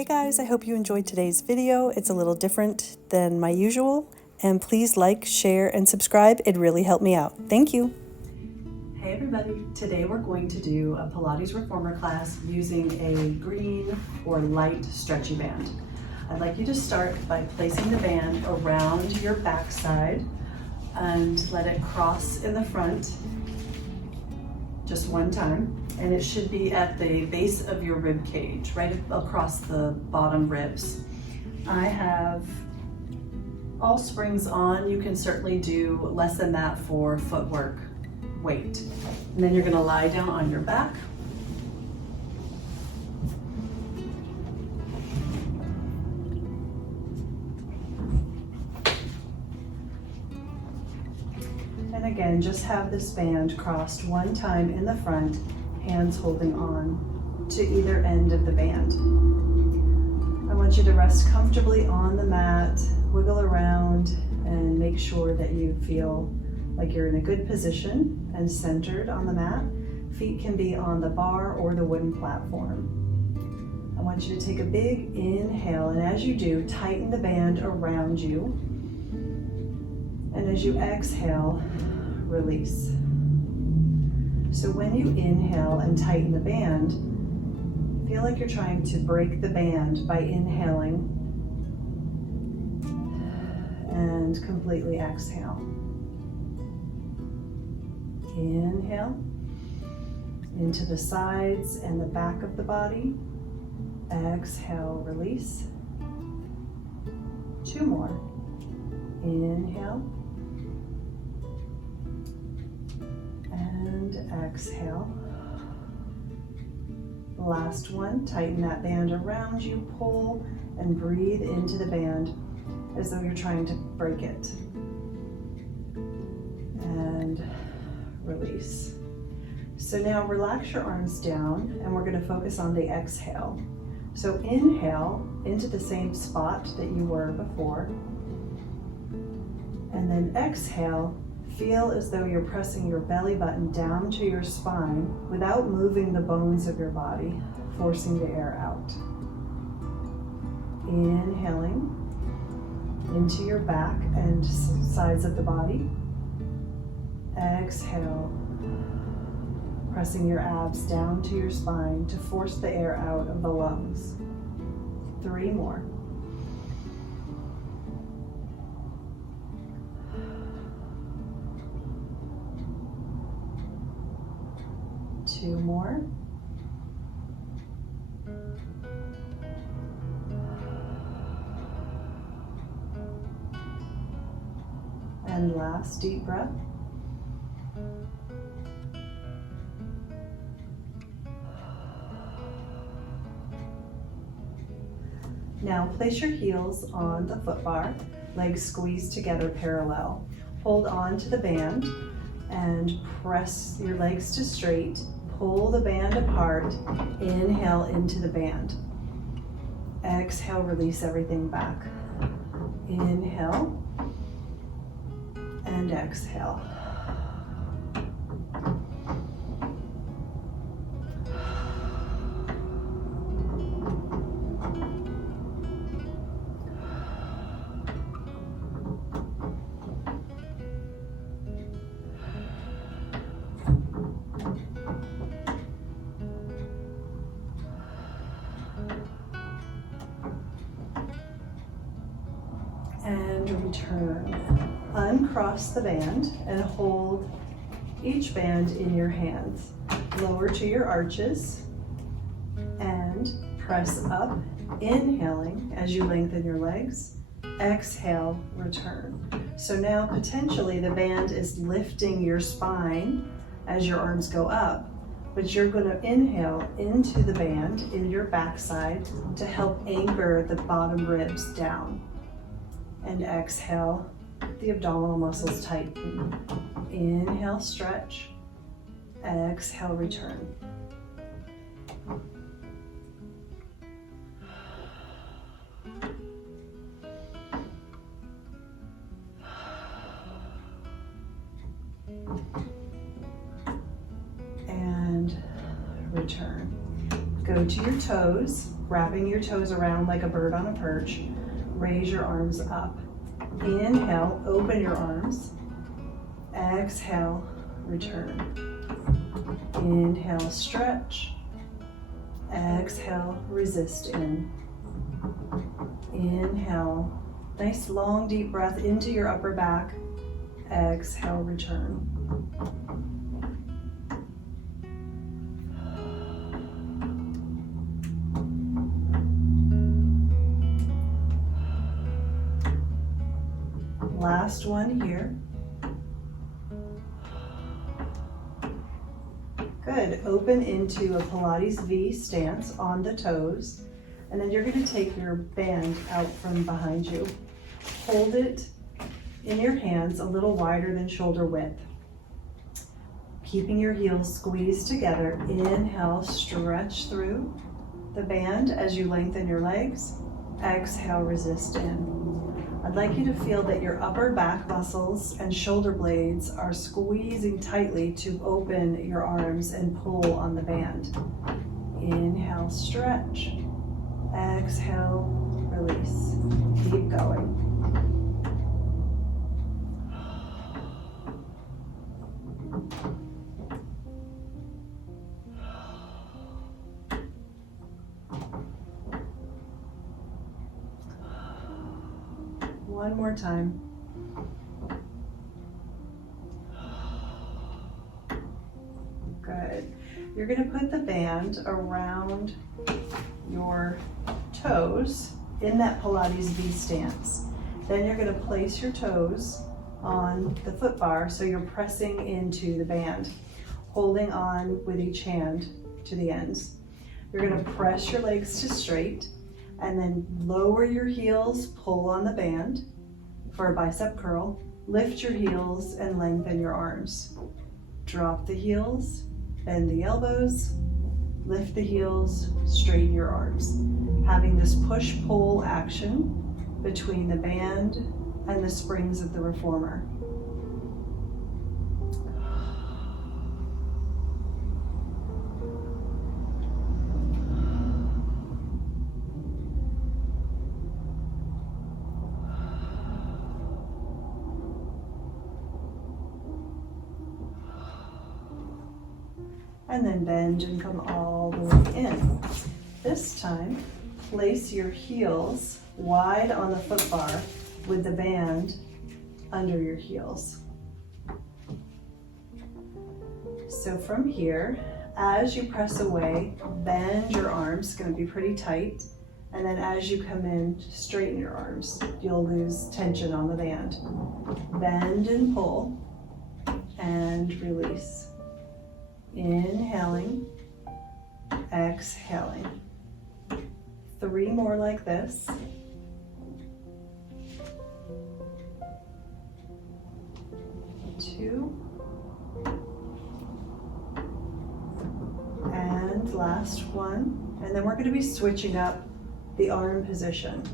Hey guys, I hope you enjoyed today's video. It's a little different than my usual, and please like, share, and subscribe. It really helped me out. Thank you. Hey everybody, today we're going to do a Pilates Reformer class using a green or light stretchy band. I'd like you to start by placing the band around your backside and let it cross in the front just one time. And it should be at the base of your rib cage, right across the bottom ribs. I have all springs on. You can certainly do less than that for footwork weight. And then you're gonna lie down on your back. And again, just have this band crossed one time in the front, hands holding on to either end of the band. I want you to rest comfortably on the mat, wiggle around, and make sure that you feel like you're in a good position and centered on the mat. Feet can be on the bar or the wooden platform. I want you to take a big inhale, and as you do, tighten the band around you. And as you exhale, release. So when you inhale and tighten the band, feel like you're trying to break the band by inhaling and completely exhale. Inhale into the sides and the back of the body. Exhale, release. 2 more. Inhale. And exhale. Last one, tighten that band around you, pull and breathe into the band as though you're trying to break it. And release. So now relax your arms down and we're going to focus on the exhale. So inhale into the same spot that you were before. And then exhale. Feel as though you're pressing your belly button down to your spine without moving the bones of your body, forcing the air out. Inhaling into your back and sides of the body. Exhale, pressing your abs down to your spine to force the air out of the lungs. 3 more. 2 more. And last deep breath. Now place your heels on the foot bar, legs squeezed together parallel. Hold on to the band and press your legs to straight. Pull the band apart, inhale into the band. Exhale, release everything back. Inhale and exhale. And return. Uncross the band and hold each band in your hands. Lower to your arches and press up, inhaling as you lengthen your legs. Exhale, return. So now potentially the band is lifting your spine as your arms go up, but you're going to inhale into the band in your backside to help anchor the bottom ribs down. And exhale, the abdominal muscles tighten. Inhale, stretch. Exhale, return. And return. Go to your toes wrapping your toes around like a bird on a perch. Raise your arms up. Inhale, open your arms. Exhale, return. Inhale, stretch. Exhale, resist in. Inhale, nice long deep breath into your upper back. Exhale, return. Last one here. Good. Open into a Pilates V stance on the toes. And then you're going to take your band out from behind you. Hold it in your hands a little wider than shoulder width. Keeping your heels squeezed together. Inhale, stretch through the band as you lengthen your legs. Exhale, resist in. I'd like you to feel that your upper back muscles and shoulder blades are squeezing tightly to open your arms and pull on the band. Inhale, stretch. Exhale, release. Keep going. One more time. Good. You're going to put the band around your toes in that Pilates V stance. Then you're going to place your toes on the foot bar so you're pressing into the band, holding on with each hand to the ends. You're going to press your legs to straight and then lower your heels, pull on the band for a bicep curl. Lift your heels and lengthen your arms. Drop the heels, bend the elbows, lift the heels, straighten your arms. Having this push-pull action between the band and the springs of the reformer. And then bend and come all the way in. This time, place your heels wide on the foot bar with the band under your heels. So from here, as you press away, bend your arms, it's going to be pretty tight. And then as you come in, straighten your arms. You'll lose tension on the band. Bend and pull and release. Inhaling, exhaling. 3 more like this. Two. And last one. And then we're going to be switching up the arm position.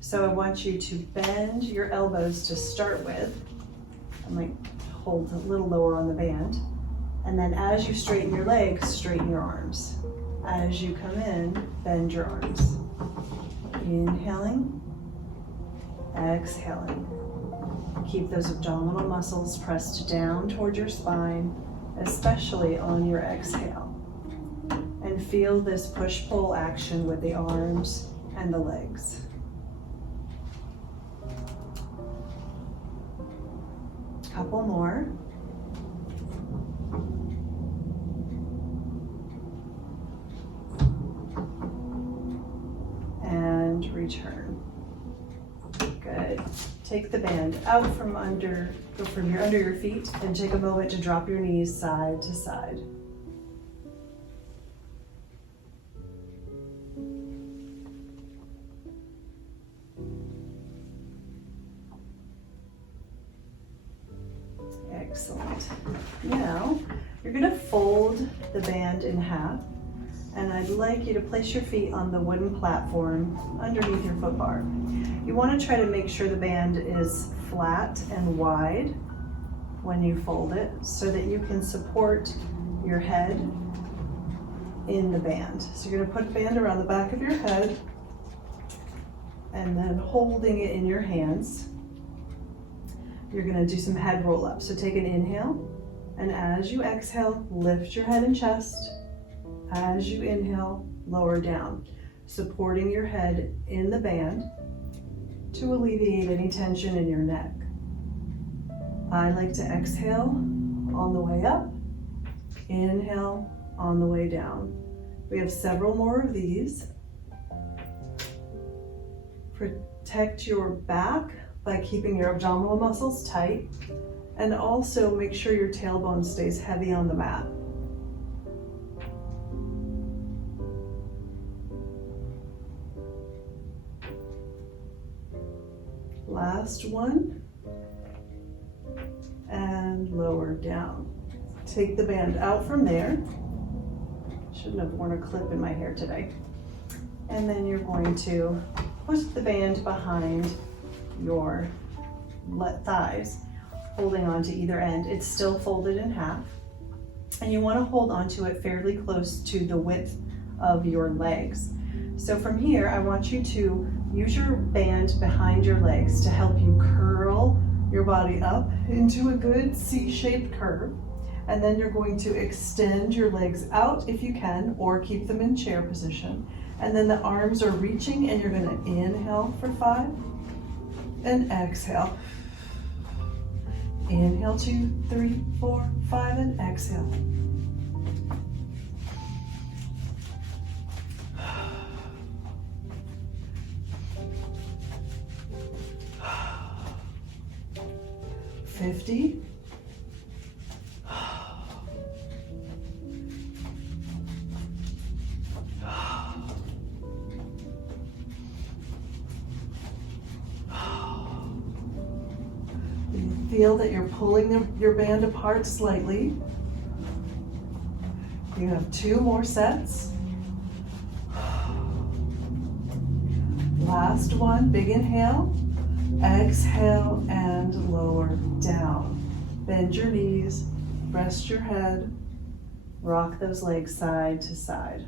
So I want you to bend your elbows to start with. I might hold a little lower on the band. And then as you straighten your legs, straighten your arms. As you come in, bend your arms. Inhaling, exhaling. Keep those abdominal muscles pressed down toward your spine, especially on your exhale. And feel this push-pull action with the arms and the legs. Couple more. And return. Good. Take the band out from under your feet and take a moment to drop your knees side to side. Excellent. Now, you're going to fold the band in half, and I'd like you to place your feet on the wooden platform underneath your foot bar. You want to try to make sure the band is flat and wide when you fold it so that you can support your head in the band. So you're gonna put the band around the back of your head and then holding it in your hands, you're gonna do some head roll up. So take an inhale, and as you exhale, lift your head and chest. As you inhale, lower down, supporting your head in the band to alleviate any tension in your neck. I like to exhale on the way up, inhale on the way down. We have several more of these. Protect your back by keeping your abdominal muscles tight, and also make sure your tailbone stays heavy on the mat. Last one, and lower down. Take the band out from there. Shouldn't have worn a clip in my hair today. And then you're going to put the band behind your thighs, holding on to either end. It's still folded in half, and you want to hold onto it fairly close to the width of your legs. So from here, I want you to use your band behind your legs to help you curl your body up into a good C-shaped curve. And then you're going to extend your legs out if you can, or keep them in chair position. And then the arms are reaching, and you're going to inhale for 5 and exhale. Inhale, 2, 3, 4, 5, and exhale. $50. Feel that you're pulling your band apart slightly. You have 2 more sets. Last one, big inhale, exhale, and lower down. Bend your knees, rest your head, rock those legs side to side.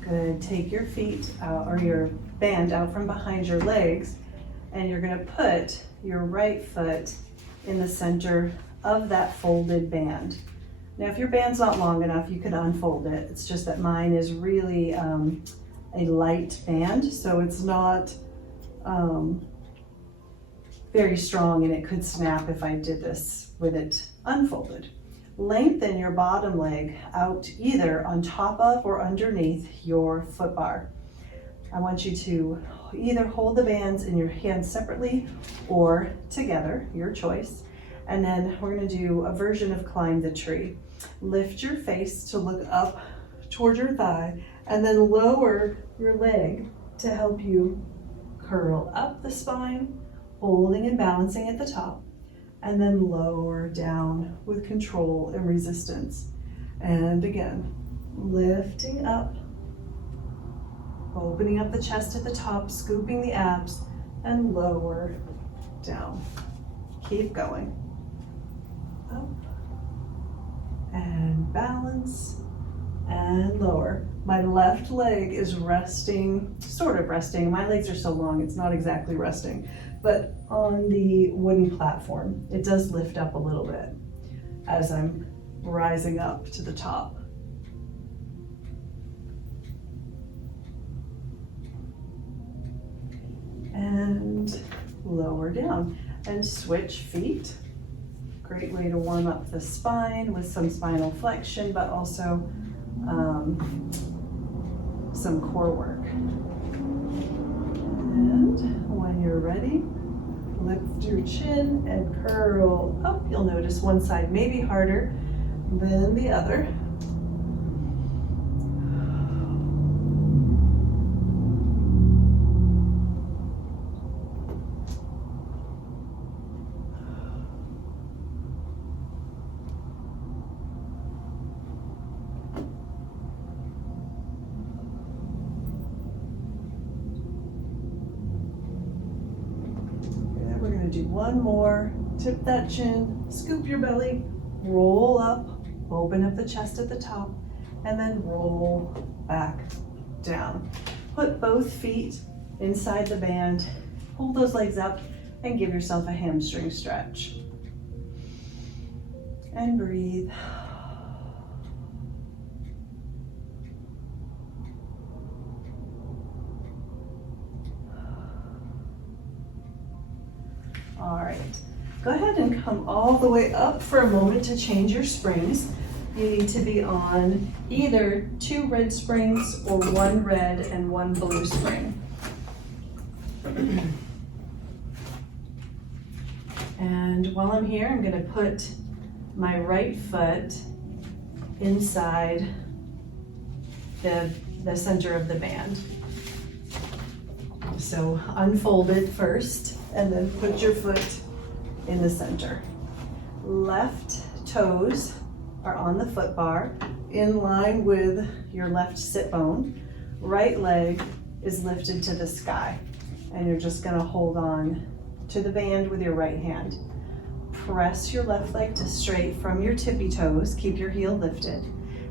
Good, take your feet out, or your band out from behind your legs, and you're gonna put your right foot in the center of that folded band. Now, if your band's not long enough, you could unfold it. It's just that mine is really a light band, so it's not very strong, and it could snap if I did this with it unfolded. Lengthen your bottom leg out either on top of or underneath your foot bar. I want you to either hold the bands in your hands separately or together, your choice. And then we're going to do a version of climb the tree. Lift your face to look up toward your thigh, and then lower your leg to help you curl up the spine, holding and balancing at the top, and then lower down with control and resistance. And again, lifting up, opening up the chest at the top, scooping the abs, and lower down. Keep going. Up, and balance, and lower. My left leg is resting, sort of resting. My legs are so long, it's not exactly resting, but on the wooden platform, it does lift up a little bit as I'm rising up to the top. And lower down, and switch feet. Great way to warm up the spine with some spinal flexion, but also some core work. And when you're ready, lift your chin and curl up. You'll notice one side may be harder than the other. Do one more Tip that chin, scoop your belly, roll up, open up the chest at the top, and then roll back down. Put both feet inside the band, hold those legs up, and give yourself a hamstring stretch. And breathe. All right, go ahead and come all the way up for a moment to change your springs. You need to be on either 2 red springs or 1 red and 1 blue spring. And while I'm here, I'm gonna put my right foot inside the center of the band. So unfold it first and then put your foot in the center. Left toes are on the foot bar in line with your left sit bone. Right leg is lifted to the sky, and you're just gonna hold on to the band with your right hand. Press your left leg to straight from your tippy toes, keep your heel lifted,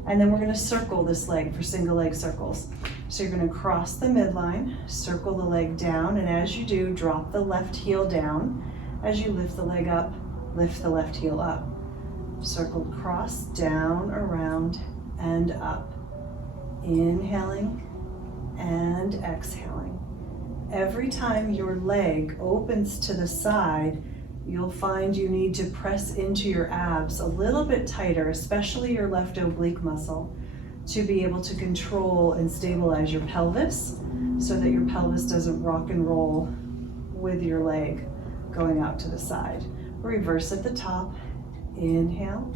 and then we're gonna circle this leg for single leg circles. So you're gonna cross the midline, circle the leg down, and as you do, drop the left heel down. As you lift the leg up, lift the left heel up. Circle across, down, around, and up. Inhaling and exhaling. Every time your leg opens to the side, you'll find you need to press into your abs a little bit tighter, especially your left oblique muscle, to be able to control and stabilize your pelvis so that your pelvis doesn't rock and roll with your leg going out to the side. Reverse at the top. Inhale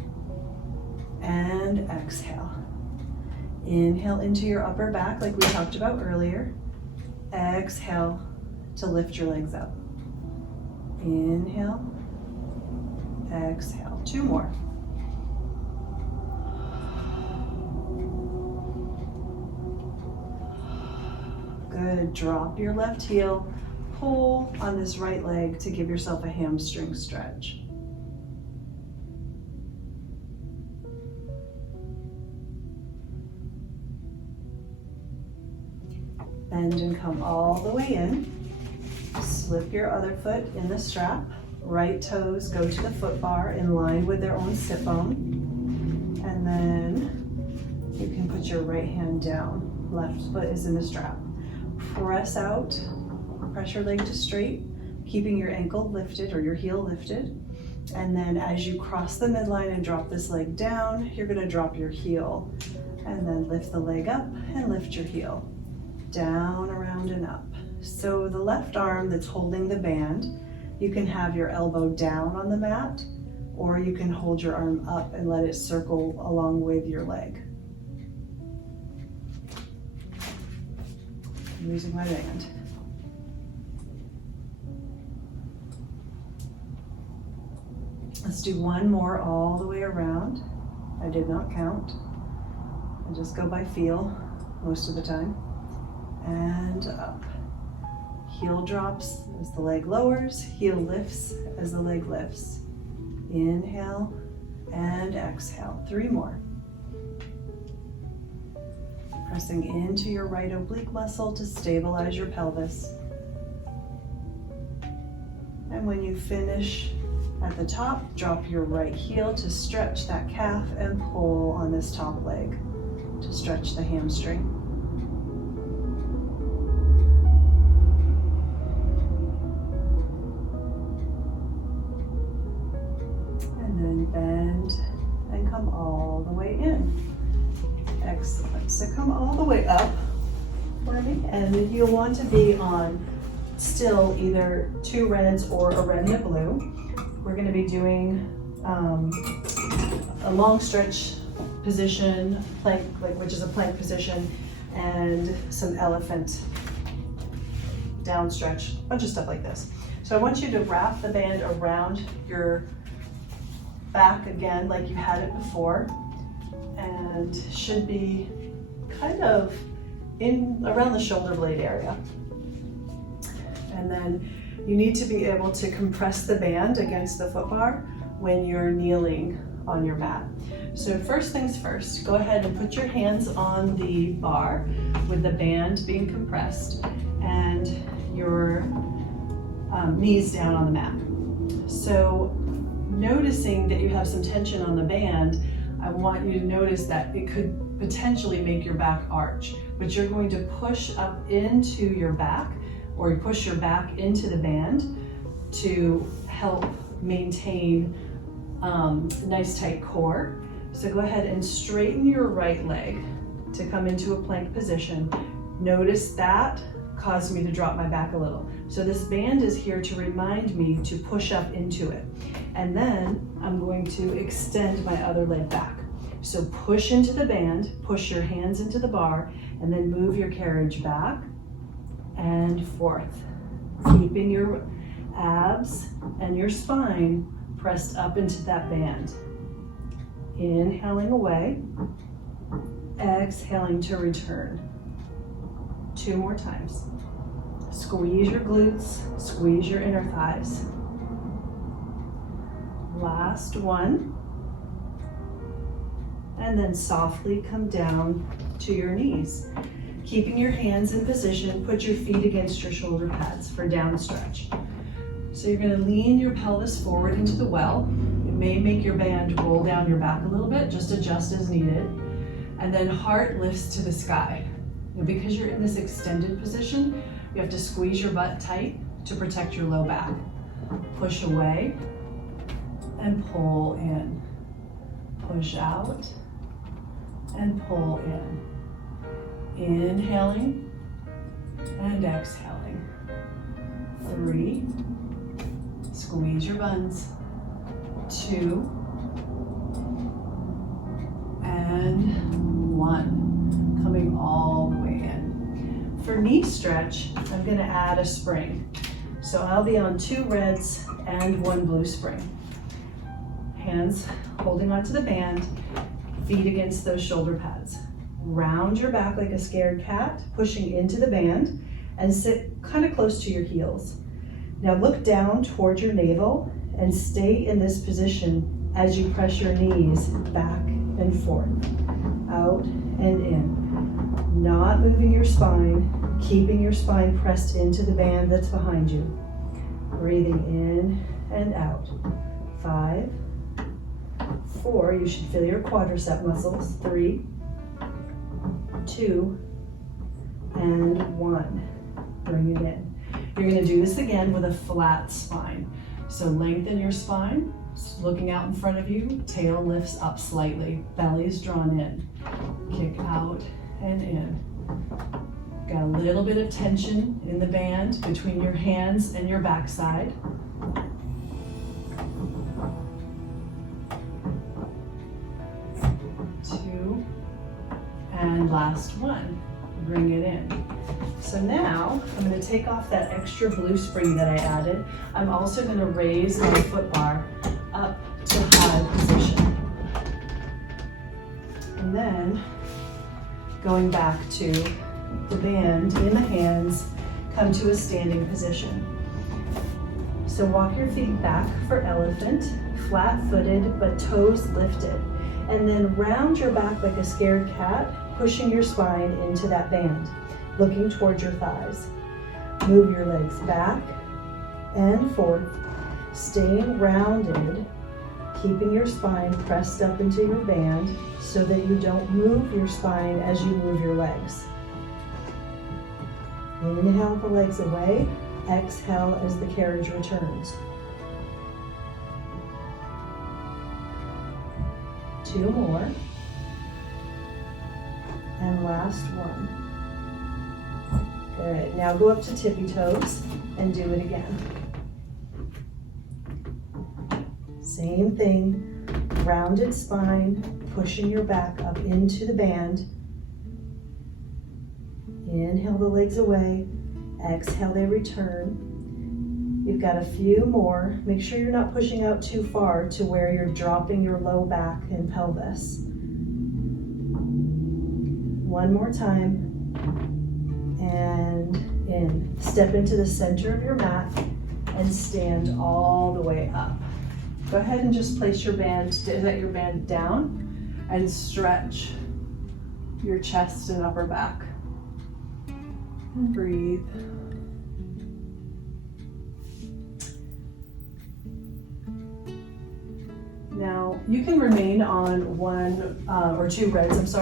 and exhale. Inhale into your upper back like we talked about earlier. Exhale to lift your legs up. Inhale, exhale. 2 more. Good. Drop your left heel. Pull on this right leg to give yourself a hamstring stretch. Bend and come all the way in. Slip your other foot in the strap. Right toes go to the foot bar in line with their own sit bone. And then you can put your right hand down. Left foot is in the strap. Press out, press your leg to straight, keeping your ankle lifted or your heel lifted. And then as you cross the midline and drop this leg down, you're gonna drop your heel and then lift the leg up and lift your heel. Down, around, and up. So the left arm that's holding the band, you can have your elbow down on the mat, or you can hold your arm up and let it circle along with your leg. I'm using my band. Let's do 1 more all the way around. I did not count. I just go by feel most of the time. And up. Heel drops as the leg lowers, heel lifts as the leg lifts. Inhale and exhale. 3 more. Pressing into your right oblique muscle to stabilize your pelvis. And when you finish at the top, drop your right heel to stretch that calf and pull on this top leg to stretch the hamstring. Bend and come all the way in. Excellent. So come all the way up for me, and you'll want to be on still either 2 reds or a red and a blue. We're going to be doing a long stretch position, plank, which is a plank position, and some elephant down stretch, a bunch of stuff like this. So I want you to wrap the band around your back again like you had it before, and should be kind of in around the shoulder blade area. And then You need to be able to compress the band against the foot bar when you're kneeling on your mat. So first things first, go ahead and put your hands on the bar with the band being compressed and your knees down on the mat. So noticing that you have some tension on the band, I want you to notice that it could potentially make your back arch, but you're going to push up into your back, or push your back into the band to help maintain nice tight core. So go ahead and straighten your right leg to come into a plank position. Notice that caused me to drop my back a little. So this band is here to remind me to push up into it. And then I'm going to extend my other leg back. So push into the band, push your hands into the bar, and then move your carriage back and forth, keeping your abs and your spine pressed up into that band. Inhaling away, exhaling to return. 2 more times. Squeeze your glutes, squeeze your inner thighs. Last one. And then softly come down to your knees. Keeping your hands in position, put your feet against your shoulder pads for down stretch. So you're going to lean your pelvis forward into the well. It may make your band roll down your back a little bit, just adjust as needed. And then heart lifts to the sky. Now, because you're in this extended position, you have to squeeze your butt tight to protect your low back. Push away and pull in. Push out and pull in. Inhaling and exhaling. 3. Squeeze your buns. 2. And 1. Coming all the way in. For knee stretch, I'm going to add a spring. So I'll be on 2 reds and 1 blue spring. Hands holding onto the band, feet against those shoulder pads. Round your back like a scared cat, pushing into the band, and sit kind of close to your heels. Now look down toward your navel and stay in this position as you press your knees back and forth, out and in. Not moving your spine, keeping your spine pressed into the band that's behind you. Breathing in and out. 5, 4, you should feel your quadricep muscles. 3, 2, and 1. Bring it in. You're going to do this again with a flat spine. So lengthen your spine, looking out in front of you, tail lifts up slightly, belly is drawn in. Kick out and in. Got a little bit of tension in the band between your hands and your backside. 2, and last one. Bring it in. So now I'm going to take off that extra blue spring that I added. I'm also going to raise my foot bar up to high position. And then going back to the band in the hands, come to a standing position. So walk your feet back for elephant, flat-footed but toes lifted. And then round your back like a scared cat, pushing your spine into that band, looking towards your thighs. Move your legs back and forth, staying rounded, keeping your spine pressed up into your band so that you don't move your spine as you move your legs. Inhale the legs away, exhale as the carriage returns. 2 more. And last one. Good. Now go up to tippy toes and do it again. Same thing. Rounded spine, pushing your back up into the band. Inhale the legs away. Exhale, they return. You've got a few more. Make sure you're not pushing out too far to where you're dropping your low back and pelvis. 1 more time. And in. Step into the center of your mat. and stand all the way up. Go ahead and just place your band, set your band down and stretch your chest and upper back. And breathe. Now, you can remain on one or two reds,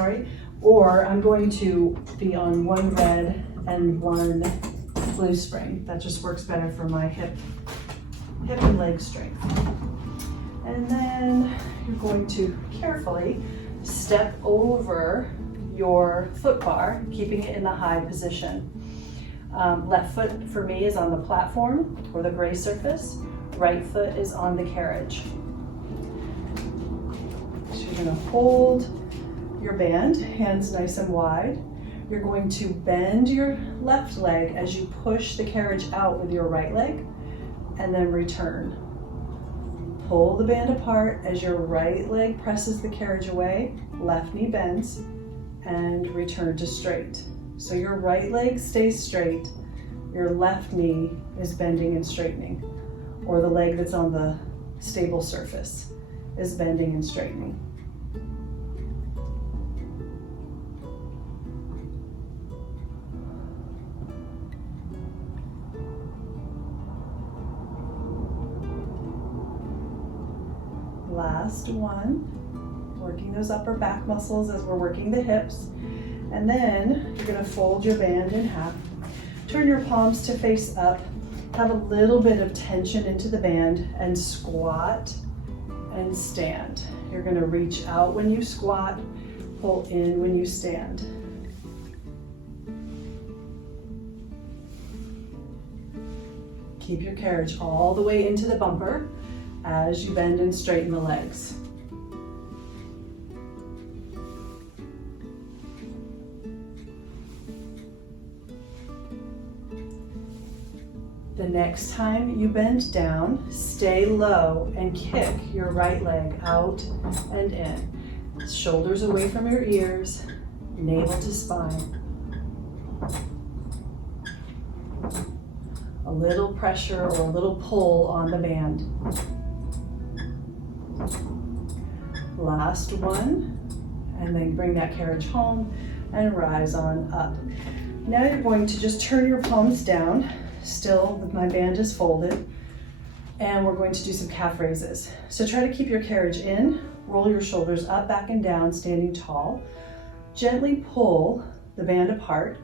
or I'm going to be on one red and one blue spring. That just works better for my hip and leg strength. And then you're going to carefully step over your foot bar, keeping it in a high position. Left foot for me is on the platform or the gray surface. Right foot is on the carriage. So you're going to hold your band, hands nice and wide. You're going to bend your left leg as you push the carriage out with your right leg, and then return. Pull the band apart as your right leg presses the carriage away, left knee bends, and return to straight. So your right leg stays straight, your left knee is bending and straightening, or the leg that's on the stable surface is bending and straightening. Last one, working those upper back muscles as we're working the hips. And then you're going to fold your band in half. Turn your palms to face up. Have a little bit of tension into the band and squat and stand. You're going to reach out when you squat, pull in when you stand. Keep your carriage all the way into the bumper as you bend and straighten the legs. The next time you bend down, stay low and kick your right leg out and in. Shoulders away from your ears, navel to spine. A little pressure or a little pull on the band. Last one, and then bring that carriage home and rise on up. Now you're going to just turn your palms down, still my band is folded, and we're going to do some calf raises. So try to keep your carriage in, roll your shoulders up, back, and down, standing tall. Gently pull the band apart,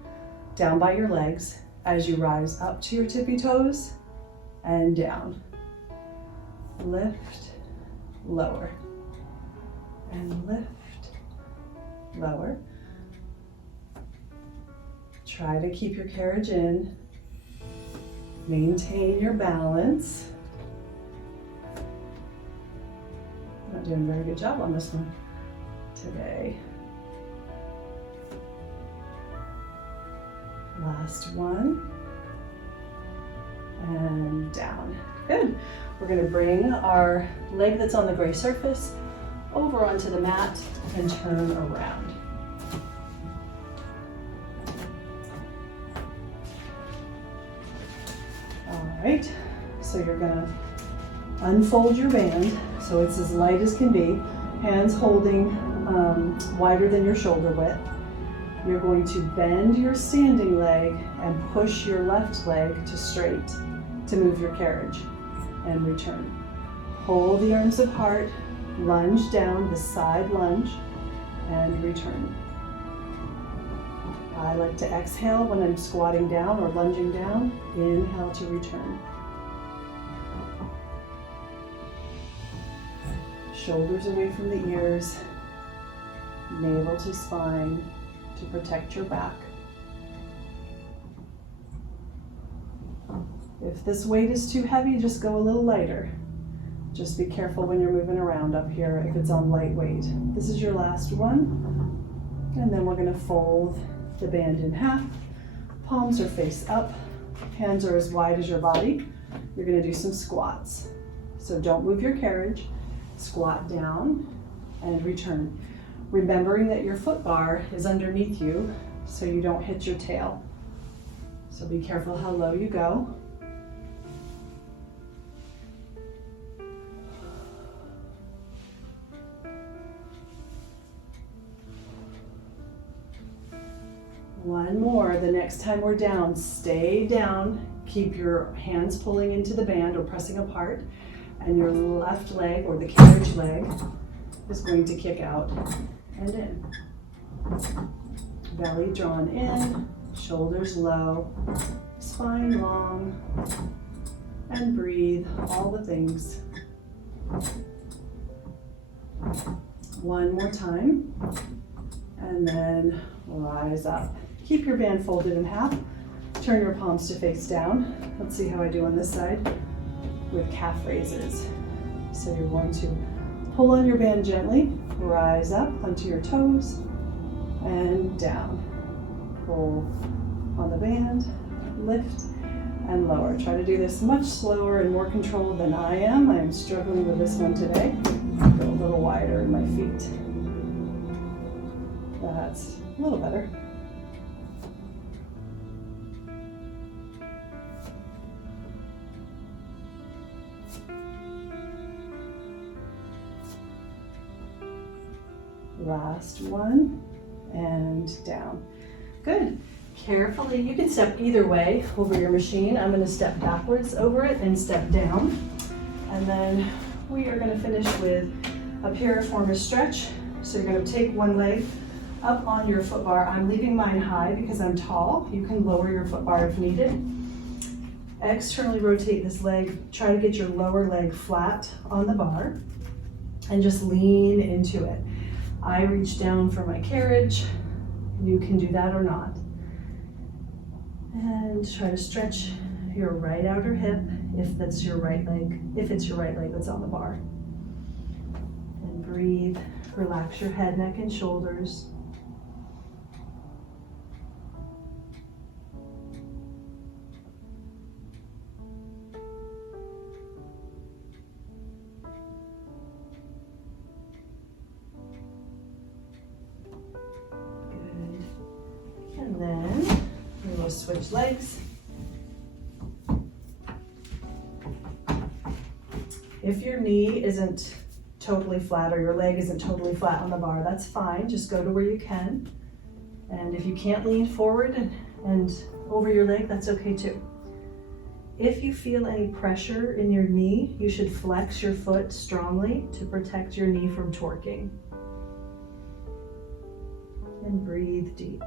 down by your legs, as you rise up to your tippy toes and down. Lift, lower, and lift, lower. Try to keep your carriage in. Maintain your balance. Not doing a very good job on this one today. Last one. And down. Good. We're going to bring our leg that's on the gray surface over onto the mat and turn around. All right, so you're going to unfold your band so it's as light as can be, hands holding wider than your shoulder width. You're going to bend your standing leg and push your left leg to straight to move your carriage and return. Hold the arms apart, lunge down, the side lunge, and return. I like to exhale when I'm squatting down or lunging down. Inhale to return. Shoulders away from the ears, navel to spine to protect your back. If this weight is too heavy, just go a little lighter. Just be careful when you're moving around up here if it's on light weight. This is your last one. And then we're going to fold the band in half. Palms are face up. Hands are as wide as your body. You're going to do some squats. So don't move your carriage. Squat down and return. Remembering that your foot bar is underneath you so you don't hit your tail. So be careful how low you go. One more. The next time we're down, stay down. Keep your hands pulling into the band or pressing apart. And your left leg or the carriage leg is going to kick out and in. Belly drawn in, shoulders low, spine long, and breathe, all the things. One more time, and then rise up. Keep your band folded in half. Turn your palms to face down. Let's see how I do on this side with calf raises. So you're going to pull on your band gently, rise up onto your toes, and down. Pull on the band, lift, and lower. Try to do this much slower and more controlled than I am. I am struggling with this one today. Go a little wider in my feet. That's a little better. Last one, and down. Good. Carefully, you can step either way over your machine. I'm going to step backwards over it and step down. And then we are going to finish with a piriformis stretch. So you're going to take one leg up on your foot bar. I'm leaving mine high because I'm tall. You can lower your foot bar if needed. Externally rotate this leg. Try to get your lower leg flat on the bar and just lean into it. I reach down for my carriage. You can do that or not. And try to stretch your right outer hip if that's your right leg, if it's your right leg that's on the bar. And breathe, relax your head, neck, and shoulders. And then we will switch legs. If your knee isn't totally flat or your leg isn't totally flat on the bar, that's fine. Just go to where you can. And if you can't lean forward and over your leg, that's okay too. If you feel any pressure in your knee, you should flex your foot strongly to protect your knee from torquing. And breathe deep.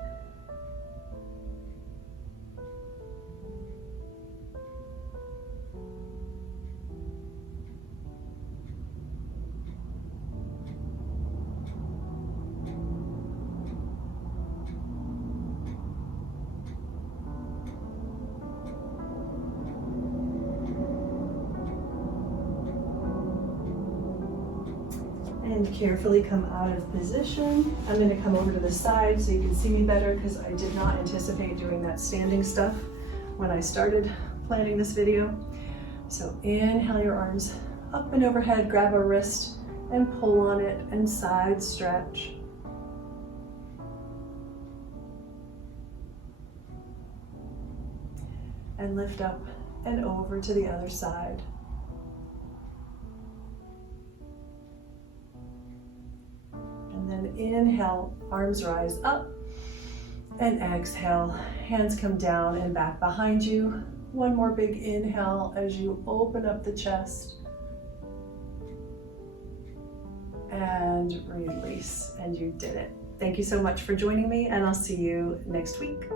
And carefully come out of position. I'm going to come over to the side so you can see me better because I did not anticipate doing that standing stuff when I started planning this video. So inhale your arms up and overhead, grab a wrist and pull on it and side stretch. And lift up and over to the other side. And then inhale, arms rise up, and exhale, hands come down and back behind you. One more big inhale as you open up the chest. And release, and you did it. Thank you so much for joining me, and I'll see you next week.